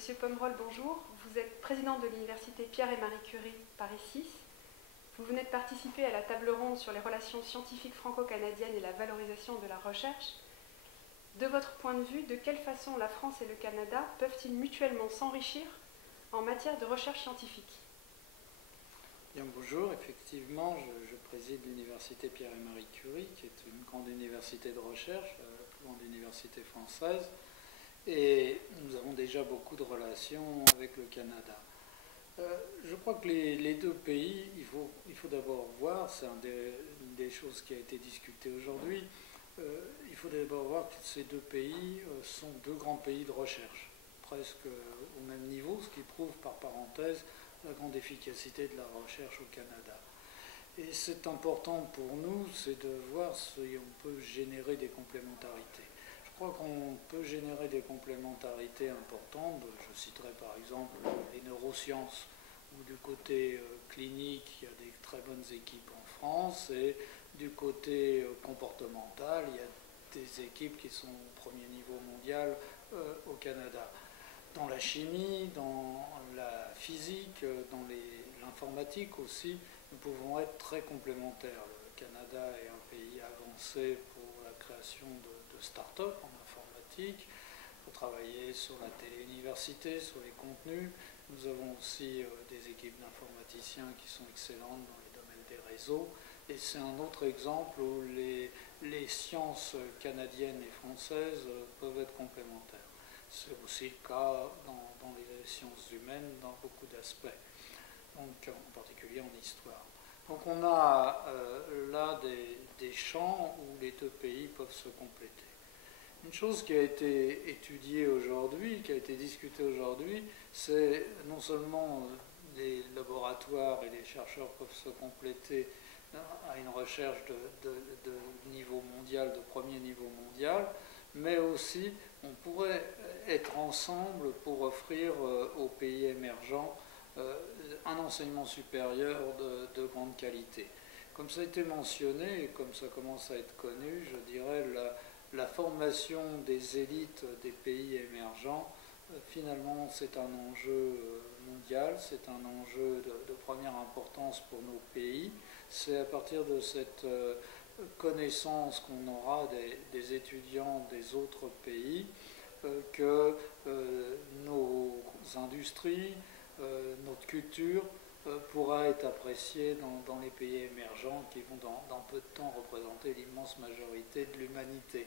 Monsieur Pomerol, bonjour. Vous êtes président de l'université Pierre et Marie Curie Paris 6. Vous venez de participer à la table ronde sur les relations scientifiques franco-canadiennes et la valorisation de la recherche. De votre point de vue, de quelle façon la France et le Canada peuvent-ils mutuellement s'enrichir en matière de recherche scientifique? Bien, bonjour, effectivement, je préside l'université Pierre et Marie Curie, qui est une grande université de recherche, la plus grande université française, et nous avons déjà beaucoup de relations avec le Canada. Je crois que les deux pays, il faut d'abord voir, c'est une des choses qui a été discutée aujourd'hui, il faut d'abord voir que ces deux pays sont deux grands pays de recherche, presque au même niveau, ce qui prouve par parenthèse la grande efficacité de la recherche au Canada. Et c'est important pour nous, c'est de voir si on peut générer des complémentarités. Je crois qu'on peut générer des complémentarités importantes. Je citerai par exemple les neurosciences, où du côté clinique, il y a des très bonnes équipes en France, et du côté comportemental, il y a des équipes qui sont au premier niveau mondial au Canada. Dans la chimie, dans la physique, dans l'informatique aussi, nous pouvons être très complémentaires. Le Canada est un pays avancé pour la création de start-up en informatique, pour travailler sur la téléuniversité, sur les contenus. Nous avons aussi des équipes d'informaticiens qui sont excellentes dans les domaines des réseaux. Et c'est un autre exemple où les sciences canadiennes et françaises peuvent être complémentaires. C'est aussi le cas dans les sciences humaines, dans beaucoup d'aspects, donc en particulier en histoire. Donc on a là des champs où les deux pays peuvent se compléter. Une chose qui a été étudiée aujourd'hui, qui a été discutée aujourd'hui, c'est non seulement les laboratoires et les chercheurs peuvent se compléter à une recherche de niveau mondial, de premier niveau mondial, mais aussi on pourrait être ensemble pour offrir aux pays émergents un enseignement supérieur de grande qualité. Comme ça a été mentionné et comme ça commence à être connu, je dirais la formation des élites des pays émergents, finalement c'est un enjeu mondial, c'est un enjeu de première importance pour nos pays. C'est à partir de cette connaissance qu'on aura des étudiants des autres pays que nos industries, notre culture pourra être appréciée dans les pays émergents qui vont dans peu de temps représenter l'immense majorité de l'humanité.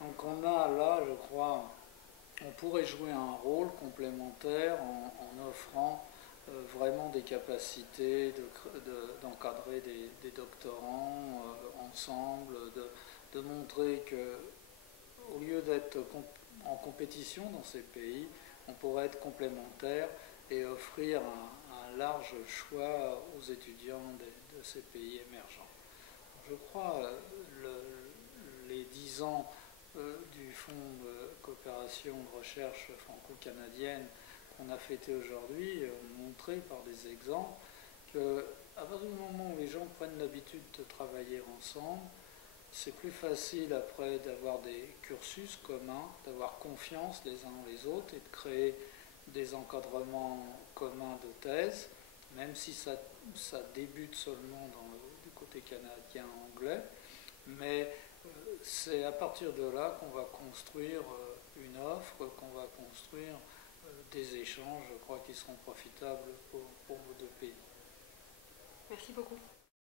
Donc on a là, je crois, on pourrait jouer un rôle complémentaire en offrant vraiment des capacités d'encadrer des doctorants ensemble, de montrer qu'au lieu d'être en compétition dans ces pays, on pourrait être complémentaires et offrir un large choix aux étudiants de ces pays émergents. Je crois les 10 ans du Fonds de coopération de recherche franco-canadienne qu'on a fêté aujourd'hui ont montré par des exemples qu'à partir du moment où les gens prennent l'habitude de travailler ensemble, c'est plus facile après d'avoir des cursus communs, d'avoir confiance les uns les autres et de créer des encadrements communs de thèse, même si ça débute seulement du côté canadien-anglais. Mais c'est à partir de là qu'on va construire une offre, qu'on va construire des échanges, je crois, qui seront profitables pour nos deux